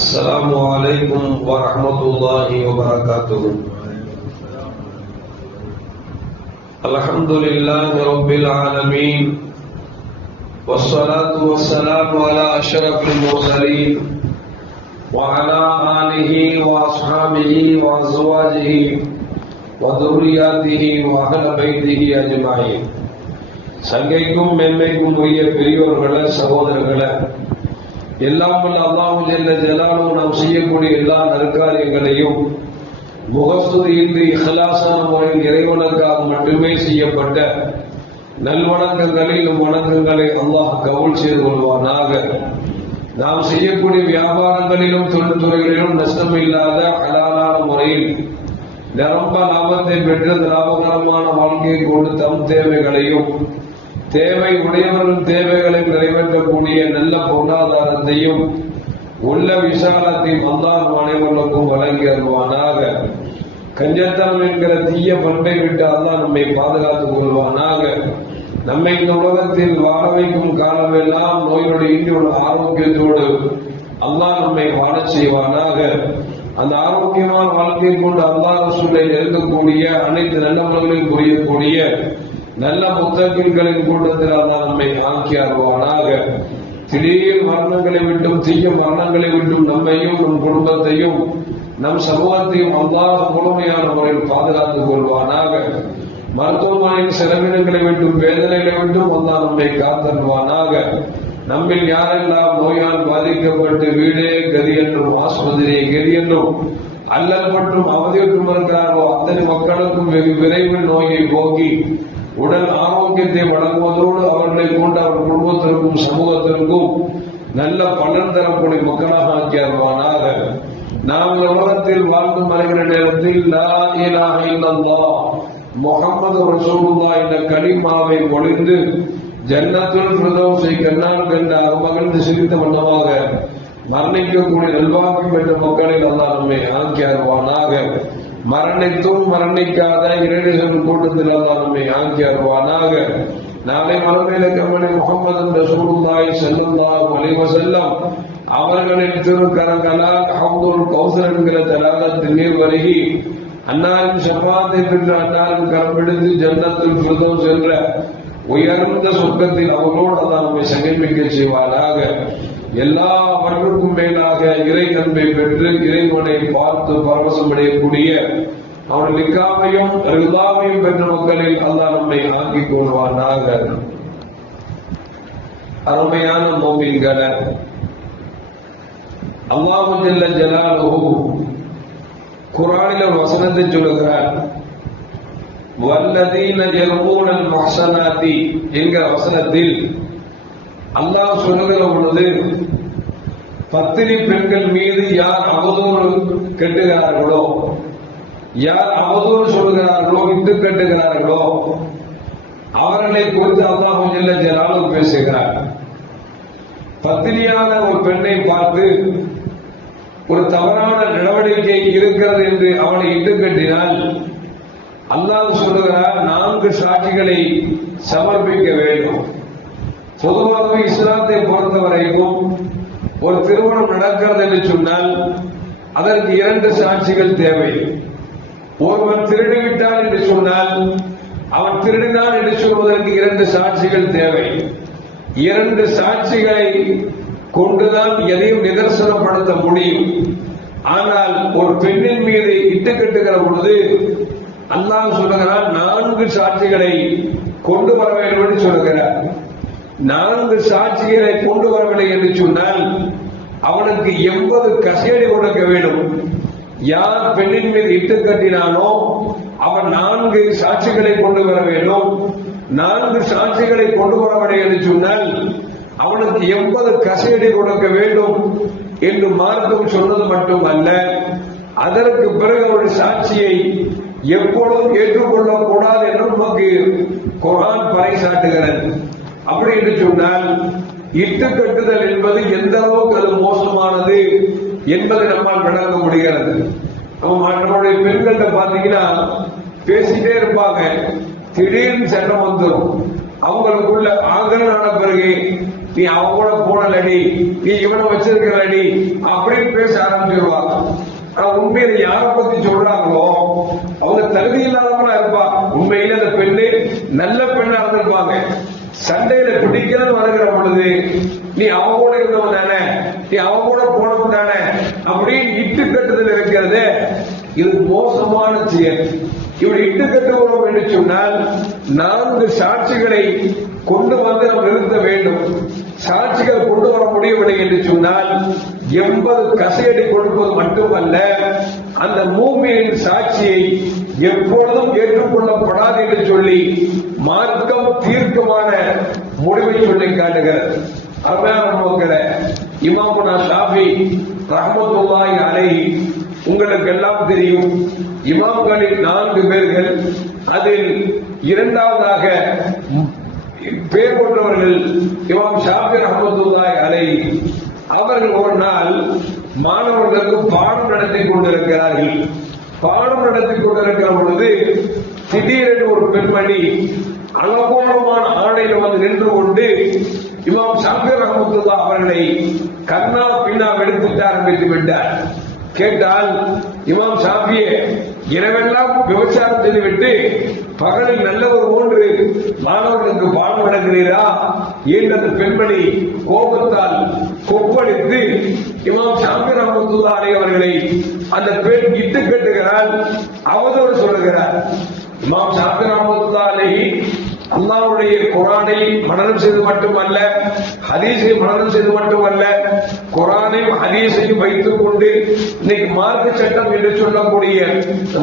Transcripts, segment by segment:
السلام عليكم ورحمة الله وبركاته. الحمد لله رب العالمين، والصلاة والسلام على أشرف المرسلين وعلى آله وأصحابه وأزواجه وذرياته وأهل بيته أجمعين. சங்கைக்கும் மென்மைக்கும் உரிய பெரியோர்களே, சகோதரர்களே, எல்லாம் வல்ல அல்லாஹ் ஜல்ல ஜலாலுஹு நாம் செய்யக்கூடிய எல்லா நற்காரியங்களையும் முகஸ்துதியின்றி இஹ்லாஸான முறையில் இறைவனுக்காக மட்டுமே செய்யப்பட்ட நல்வணக்கங்களில் வணக்கங்களை அல்லாஹ் கபூல் செய்து கொள்வானாக. நாம் செய்யக்கூடிய வியாபாரங்களிலும் தொழில்துறைகளிலும் நஷ்டம் இல்லாத ஹலாலான முறையில் நிரம்ப லாபத்தை பெற்று லாபகரமான வாழ்க்கையை கொண்டு தம் தேவைகளையும் தேவை உடையவர்கள் தேவைகளை நிறைவேற்றக்கூடிய நல்ல பொருளாதாரத்தையும் உள்ள விசாலத்தையும் அல்லாஹ் அனைவருக்கும் வழங்கி அருள்வானாக. கஞ்சத்தனம் என்கிற தீய பண்பை விட்டு அல்லாஹ் நம்மை பாதுகாத்துக் கொள்வானாக. நம்மை இந்த உலகத்தில் வாழ வைக்கும் காலமெல்லாம் நோயோடு இன்றுள்ள ஆரோக்கியத்தோடு அல்லாஹ் நம்மை வாழச் செய்வானாக. அந்த ஆரோக்கியமான வாழ்க்கையை கொண்டு அல்லாஹ் ரசூலை நெருங்கக்கூடிய அனைத்து நல்லவர்களையும் புரியக்கூடிய நல்ல முத்தகீன்களின் கூட்டத்தில் அல்லாஹ் நம்மை ஆக்கி அருள்வானாக. திடீர் மரணங்களை விட்டும் தீய மரணங்களை விட்டும் நம்மையும் நம் குடும்பத்தையும் நம் சமூகத்தையும் அல்லாஹ் முழுமையான முறையில் பாதுகாத்துக் கொள்வானாக. மருத்துவமனையின் செலவினங்களை விட்டும் வேதனைகளை விட்டும் அல்லாஹ் நம்மை காத்தருள்வானாக. நம்மில் யாரெல்லாம் நோயால் பாதிக்கப்பட்டு வீடே கதி என்றும் ஆஸ்பத்திரியை கதி என்றும் அல்லல் மற்றும் அவதியுற்றும் இருக்கிறார்களோ அத்தனை மக்களுக்கும் வெகு விரைவில் நோயை போக்கி உடல் ஆரோக்கியத்தை வழங்குவதோடு அவர்களை கொண்டு அவர் குடும்பத்திற்கும் சமூகத்திற்கும் நல்ல பலன் தரக்கூடிய மக்களாக ஆக்கி அருள்வானாக. நாம் உலகத்தில் வாழ்ந்து மறைகிற நேரத்தில் லா இலாஹ இல்லல்லாஹ் முஹம்மது ரசூலுல்லாஹ் என்ற கலிமாவை ஒளிந்து ஜன்னத்துல் ஃபிர்தௌஸை கண்ணால் கண்ட மகிழ்ந்து சிரித்த வண்ணமாக மரணிக்கக்கூடிய நல்வாக்கியம் என்ற மக்களில் அல்லாஹ் நம்மை ஆக்கி அருள்வானாக. மரணித்தும் மரணிக்காத இறைநேசர்கள் கூட்டத்தில் அல்லாஹ் நம்மை ஆக்கி அருள்வானாக. நாளை மறுமையில கண்மணி முஹம்மது ரசூலுல்லாஹி ஸல்லல்லாஹு அலைஹி வஸல்லம் அவர்களின் திருக்கரங்களால் ஹவ்துல் கௌசர் என்கிற தடாகத்தில் நீர் வருகி அன்னாரின் ஷஃபாத்தை பெற்று அன்னாரின் கரம்பிடித்து ஜன்னத்துல் ஃபிர்தௌஸ் என்ற உயர்ந்த சொர்க்கத்தில் அவர்களோடு அல்லாஹ் நம்மை சங்கமிக்க செய்வானாக. எல்லாவற்றுக்கும் மேலாக இறை நன்மை பெற்று இறைவனை பார்த்து பரவசமடையக்கூடிய அவன் நிக்காமையும் ரிதாவையும் பெற்ற மக்களில் அல்லாஹ் நம்மை ஆக்கிக் கொள்வானாக. அருமையான மோமின்களே, அல்லாஹ் ஜல்ல ஜலாலுஹு குர்ஆனில் ஒரு வசனத்தை சொல்லுகிறார். வல்லதீன யர்மூனல் முஹ்ஸனாத்தி என்கிற வசனத்தில் அல்லாஹ் சொல்லுகிற பொழுது பத்தினி பெண்கள் மீது யார் அவதூறு கட்டுகிறார்களோ, யார் அவதூறு சொல்லுகிறார்களோ, இட்டு கட்டுகிறார்களோ அவர்களை குறித்து அல்லாஹ் ஜல்ல ஜலாலுஹு பேசுகிறார். பத்தினியான ஒரு பெண்ணை பார்த்து ஒரு தவறான நடவடிக்கை இருக்கிறது என்று அவளை இட்டு கட்டினால் அல்லாஹ் சொல்லுகிறார், 4 சாட்சிகளை சமர்ப்பிக்க வேண்டும். பொதுவாகவே இஸ்லாத்தை பொறுத்தவரைக்கும் ஒரு திருமணம் நடக்கிறது என்று சொன்னால் அதற்கு 2 சாட்சிகள் தேவை. ஒருவன் திருடிவிட்டான் என்று சொன்னால் அவன் திருடினான் என்று சொல்வதற்கு 2 சாட்சிகள் தேவை. 2 சாட்சிகளை கொண்டுதான் எதையும் நிதர்சனப்படுத்த முடியும். ஆனால் ஒரு பெண்ணின் மீது இட்டு கட்டுகிற பொழுது அல்லாஹ் சொல்லுகிறார் 4 சாட்சிகளை கொண்டு வர வேண்டும் என்று சொல்லுகிறார். 4 சாட்சிகளை கொண்டு வரவில்லை என்று சொன்னால் அவனுக்கு 80 கசேடி கொடுக்க வேண்டும். யார் பெண்ணின் மீது இட்டு கட்டினானோ அவன் 4 சாட்சிகளை கொண்டு வர வேண்டும். 4 சாட்சிகளை கொண்டு வரவில்லை என்று சொன்னால் அவனுக்கு 80 கசேடி கொடுக்க வேண்டும் என்று மார்க்கம் சொன்னது மட்டுமல்ல, அதற்கு பிறகு ஒரு சாட்சியை எப்பொழுதும் ஏற்றுக்கொள்ளக் கூடாது என்று நமக்கு குர்ஆன் பறைசாட்டுகிறது. அப்படி என்று சொன்னால் இட்டு கட்டுதல் என்பது எந்த அளவுக்கு அது மோசமானது என்பதை நம்மால் விளக்க முடிகிறது. நம்மளுடைய பெண்கள்கிட்ட பாத்தீங்கன்னா பேசிட்டே இருப்பாங்க, திடீர்னு சட்டம் வந்துடும். அவங்களுக்குள்ள ஆகரான பிறகு நீ அவங்களோட போனலடி, நீ இவனை வச்சிருக்கிறடி அப்படின்னு பேச ஆரம்பிச்சிருவாங்க. ஆனா உண்மையில யாரை பத்தி சொல்றாங்களோ அவங்க தகுதி இல்லாதவங்களா இருப்பாங்க. உண்மையில அந்த பெண்ணு நல்ல பெண்ணா இருந்திருப்பாங்க. சண்டையில பிடிக்கிறது வருகிற பொழுது நீ அவ கூட இருந்தவன் தானே, நீ அவ கூட போனவன் தானே அப்படின்னு இட்டு கட்டுதல் இருக்கிறது. இது மோசமான செயல். இப்படி இட்டு கட்டுவோம் என்று சொன்னால் 4 சாட்சிகளை கொண்டு வந்து நாம் நிறுத்த வேண்டும். சாட்சிகள் கொண்டு வர முடியவில்லை என்று சொன்னால் 80 கசையடி கொடுப்பது மட்டுமல்ல, அந்த மூமியின் சாட்சியை எப்பொழுதும் ஏற்றுக்கொள்ளப்படாது என்று சொல்லி மார்க்கம் தீர்க்கமான முடிவை சொல்லி காட்டுகிறது. அருமையான மக்களே, இமாமுனா ஷாஃபி ரஹ்மத்துல்லாஹி அலைஹி உங்களுக்கு எல்லாம் தெரியும். இமாம்களில் 4 பேர்கள், அதில் இரண்டாவதாக பேர் கொண்டவர்கள் இமாம் ஷாஃபி ரஹ்மத்துல்லாஹி அலைஹி. அவர்கள் ஒரு நாள் மாணவர்களுக்கு பாடம் நடத்தி கொண்டிருக்கிறார்கள். பாடம் நடத்தி கொண்டிருக்கிற பொழுது திடீரென்று ஒரு பெண்மணி அலங்கோலமான ஆடையில் வந்து நின்று கொண்டு இமாம் ஷாஃபி ரஹ்மத்துல்லாஹி அவர்களை கண்ணா பின்னா எடுத்துட்டு ஆரம்பித்து விட்டார். கேட்டால், இமாம் ஷாஃபியே, இரவெல்லாம் விபச்சாரம் செய்துவிட்டு பகலில் நல்ல ஒரு 3 மாணவர்களுக்கு பாடம் நடக்கிறீரா என்று அந்த பெண்மணி கோபத்தால் கொப்பளித்து இமாம் ஷாஃபி ரஹ்மத்துல்லாஹி அலைஹி அவர்களை அந்த பெண் இட்டு கட்டுகிறார், அவதூறு சொல்லுகிறார். இமாம் ஷாஃபி ரஹ்மத்துல்லாஹி அலைஹி அல்லாஹ்வுடைய குர்ஆனை மனனம் செய்து மட்டுமல்ல, ஹதீஸை மனனம் செய்து மட்டுமல்ல, குர்ஆனையும் ஹதீஸையும் வைத்துக் கொண்டு இன்னைக்கு மார்க்க சட்டம் என்று சொல்லக்கூடிய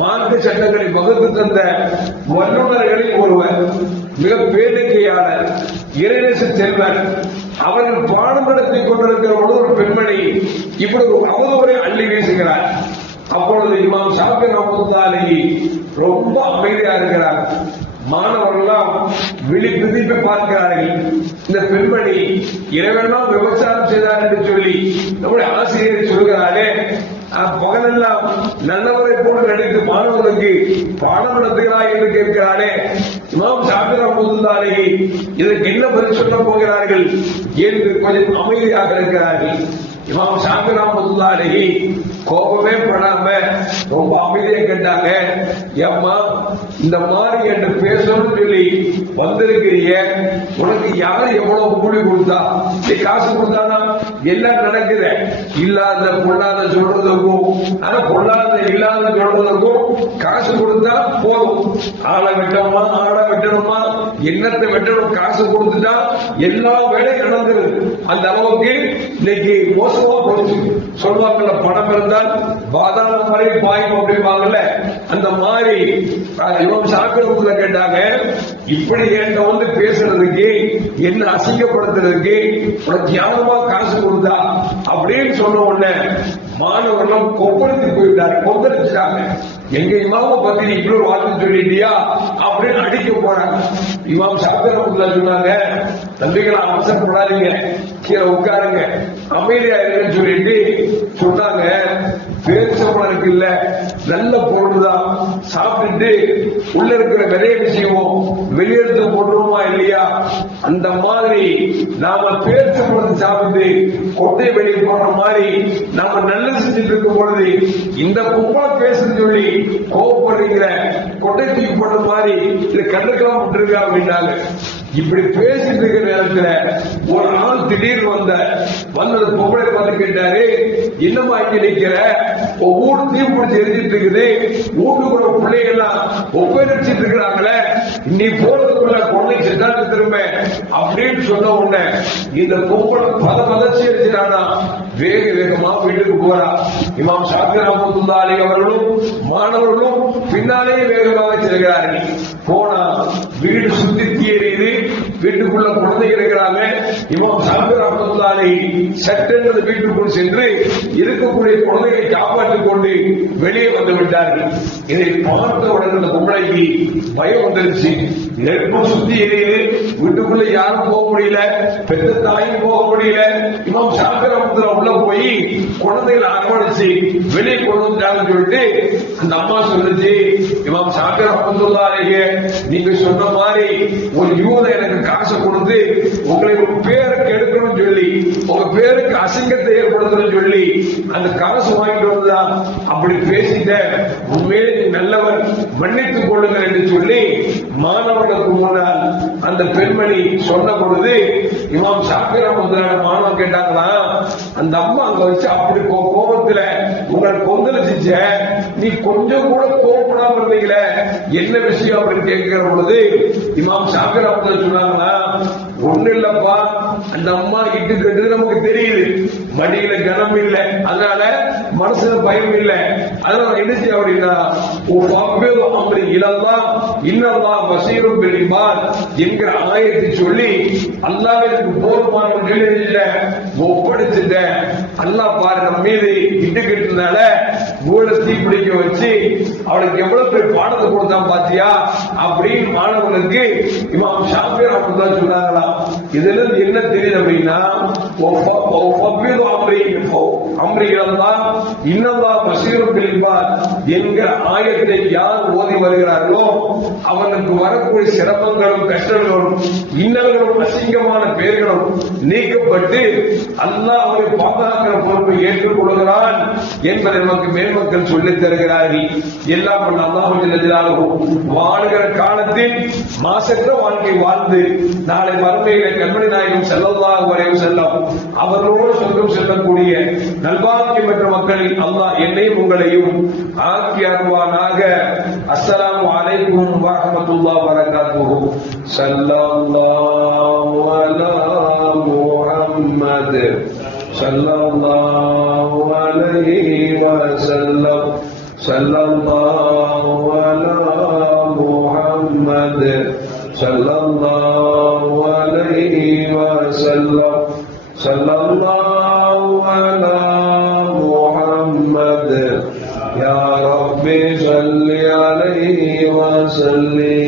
மார்க்க சட்டங்களை வகுத்து தந்த வல்லுநர்களில் ஒருவர், மிக பேரிக்கையாளர், இறைநேச செல்வர். அவர்கள் பாடம் நடத்திக் கொண்டிருக்கிற பொழுது ஒரு பெண்மணி இப்படி ஒரு அவதூறை அள்ளி வீசுகிறார். அப்பொழுது இமாம் ஷாஃபி ரஹ்மத்துல்லாஹி அலைஹி ரொம்ப அமைதியா இருக்கிறார். மாணவர்களெல்லாம் விழிப்பிதிப்பு பார்க்கிறார்கள். இந்த பெண்மணி இரவெல்லாம் விபச்சாரம் செய்தார் என்று சொல்லி நம்முடைய ஆசிரியரை சொல்கிறாரே, பகலெல்லாம் நல்லவரை போல நடித்து மாணவர்களுக்கு பாடம் நடத்துகிறார் என்று கேட்கிறாரே, இமாம் ஷாஃபி ரஹ்மத்துல்லாஹி அலைஹி இதற்கு என்ன பதில் சொல்ல போகிறார்கள் என்று கொஞ்சம் அமைதியாக இருக்கிறார்கள். இமாம் ஷாஃபி ரஹ்மத்துல்லாஹி அலைஹி கோபமே படாம ரொம்ப அமைதியை கேட்டாங்க. ஏம்மா, இந்த மாதிரி என்று பேசணும்னு சொல்லி வந்திருக்கிறீங்க, உனக்கு யார் எவ்வளவு கூலி கொடுத்தா? நீ காசு கொடுத்தானா எல்லாம் நடக்குது. இல்லாத பொல்லாத சொல்றதுக்கும் பொல்லாத இல்லாத சொல்றதுக்கும் காசு கொடுத்தா போதும். ஆளை வெட்டணுமா, ஆடை வெட்டணுமா, என்னத்தை வெட்டணும், காசு கொடுத்துட்டா எல்லா வேலையும் நடந்துருது. அந்த அளவுக்கு இன்னைக்கு மோசமா போச்சு. சொல்வாங்கல்ல, பணம் இருந்தால் பாதாளம் வரை பாயும் அப்படிவாங்கல்ல, அந்த மாதிரி இவன் சாப்பிட கேட்டாங்க, இப்படி என்கிட்ட வந்து பேசுறதுக்கு, என்ன அசிங்கப்படுத்துறதுக்கு உனக்கு யாருமா காசு கொடுத்தா அப்படின்னு சொன்ன உடனே மாணவர்களும் கொப்பளித்து போயிட்டாரு, கொந்தளிச்சுட்டாங்க. எங்க இமாம பத்தி நீ இவ்வளவு வார்த்தை சொல்லிட்டியா அப்படின்னு அடிக்க போறாங்க. இமாம் ஷாஃபி ரஹ்மத்துல்லாஹி சொன்னாங்க, தம்பிகளை அவசரப்படாதீங்க, கீழே உட்காருங்க, அமைதியா இருங்கன்னு சொல்லிட்டு சொன்னாங்க. பேச்சப்படம் இருக்குல்ல, நல்ல பொருள்தான், சாப்பிட்டு உள்ள இருக்கிற விலைய விஷயமும் வெளியெடுத்து போட்டுருமா இல்லையா, அந்த மாதிரி நாம பேச்சப்படத்தை சாப்பிட்டு கொட்டை வெளியே போடுற மாதிரி நாம நல்லது செஞ்சுட்டு இருக்கும் பொழுது இந்த கும்பா பேசுன்னு சொல்லி கோவப்படுகிற கொட்டை தூக்கி போடுற மாதிரி இது கண்டுக்கலாம் விட்டுருக்கா அப்படின்னாங்க. இப்படி பேசிட்டு இருக்கிற நேரத்துல ஒரு ஆள் திடீர்னு வந்தது பொம்பளை பார்த்து கேட்டாரு, என்னமா இங்க நிக்கிற, ஒவ்வொரு தீப்பிடிச்சு எரிஞ்சிட்டு இருக்குது, வீட்டுக்குள்ள பிள்ளைகள்லாம் ஒப்பேரிச்சிட்டு இருக்கிறாங்களே, நீ போறதுக்குள்ள கொள்ளை சித்தாந்து திரும்ப அப்படின்னு சொன்ன உடனே இந்த பொம்பளை பதச்சி எரிஞ்சிட்டானா வேக வேகமா வீட்டுக்கு போறா. இமாம் ஷாஃபி ரஹ்மத்துல்லாஹி அலைஹி அவர்களும் மாணவர்களும் பின்னாலேயே வேகமாக செல்கிறார்கள். போனா வீடு சுத்தி தீரிது, வீட்டுக்குள்ள குழந்தை இருக்கிறாங்க. இமாம் ஷாஃபி ரஹ்மத்துல்லாஹி அலைஹி சட்டென்று வீட்டுக்குள் சென்று இருக்கக்கூடிய குழந்தையை காப்பாற்றிக் கொண்டு வெளியே வந்து விட்டார்கள். இதை பார்த்த உடனே அந்த பொம்பளைக்கு பயம் வந்துருச்சு. நெருப்பு சுத்தி எரியுது, வீட்டுக்குள்ள யாரும் போக முடியல, பெற்ற தாயும் போக முடியல. இமாம் ஷாஃபி ரஹ்மத்துல்லாஹி உள்ள போய் குழந்தைகளை அரவணைச்சு வெளியே கொண்டு வந்தாங்கன்னு சொல்லிட்டு அந்த அம்மா சொல்லுச்சு, இமாம் ஷாஃபி ரஹ்மத்துல்லாஹி அலைஹி நீங்க சொன்ன மாதிரி ஒரு யூத எனக்கு காசை கொடுத்து உங்களை பேரை கெடுக்கணும்னு சொல்லி உங்க பேருக்கு அசிங்கத்தை ஏற்படுத்தணும்னு சொல்லி அந்த காசு வாங்கிட்டு வந்துதான் அப்படி பேசிட்ட, உண்மையிலே நல்லவர், மன்னித்துக் கொள்ளுங்கள் என்று சொல்லி மாணவர்களுக்கு முன்னால் அந்த பெண்மணி சொன்ன பொழுது இமாம் ஷாஃபி ரஹ்மத்துல்லாஹி மாணவன் கேட்டாங்களா, அந்த அம்மா அங்க வச்சு அப்படி கோபத்துல உங்களை கொந்தளிச்ச, நீ கொஞ்சம் கூட கோபப்படாம இருந்தீங்களே, என்ன விஷயம் அப்படின்னு கேட்கிற பொழுது இமாம் ஷாஃபி ரஹ்மத்துல்லாஹி சொன்னாங்களா, ஒண்ணு இல்லப்பா, அந்த அம்மா இட்டு கட்டு நமக்கு தெரியுது, மடியில கனம் இல்லை, அதனால மனசுல பயம் இல்லை, அதனால என்ன செய்ய அப்படின்னா அப்படி இழந்தான் இன்னதான் வசீரும் பெருமான் என்கிற ஆயத்தை சொல்லி அல்லாஹ்வுக்கு போதுமான ஒப்படைச்சிட்ட. அல்லாஹ் பாருங்க மீது இட்டு கட்டுனால மூளை தீப்பிடிக்க வச்சு அவளுக்கு எவ்வளவு பெரிய பாடத்தை கொடுத்தான் பாத்தியா அப்படின்னு மாணவனுக்கு இமாம் ஷாஃபி ரஹ்மத்துல்லாஹி சொன்னாங்களா. இதுல என்ன தெரியுது அப்படின்னா, என்கிற ஆயத்தை யார் ஓதி வருகிறார்களோ அவனுக்கு வரக்கூடிய சிரமங்களும் கஷ்டங்களும் இன்னல்களும் அசிங்கமான பெயர்களும் நீக்கப்பட்டு அல்லாஹ் அவரை பாதுகாக்கிற பொறுப்பை ஏற்றுக் கொள்கிறான் என்பதை நமக்கு மேன்மக்கள் சொல்லித் தருகிறார்கள். எல்லாம் அல்லாஹ் வாழ்கிற காலத்தில் மாசற்ற வாழ்க்கை வாழ்ந்து நாளை மறுமையில கண்மணி நாயகம் ஸல்லல்லாஹு அலைஹி வஸல்லம் அவர்களோடு சொர்க்கம் செல்லக்கூடிய நல்வாழ்க்கை பெற்ற மக்களில் அல்லாஹ் என்னையும் உங்களையும் ஆக்கி அருள்வானாக. அஸ்ஸலாமு அலைக்கும் வரஹ்மத்துல்லாஹி வபரகாத்துஹு. ஸல்லல்லாஹு அலா முஹம்மத் ஸல்லல்லாஹு அலைஹி வஸல்லம். ஸல்லல்லாஹு அலா முஹம்மத் ஸல்லல்லாஹு அலைஹி வஸல்லம். ஸல்லல்லாஹு அலா முஹம்மத். யா ரப்பி ஸல்லி அலைஹி வஸல்லிம்.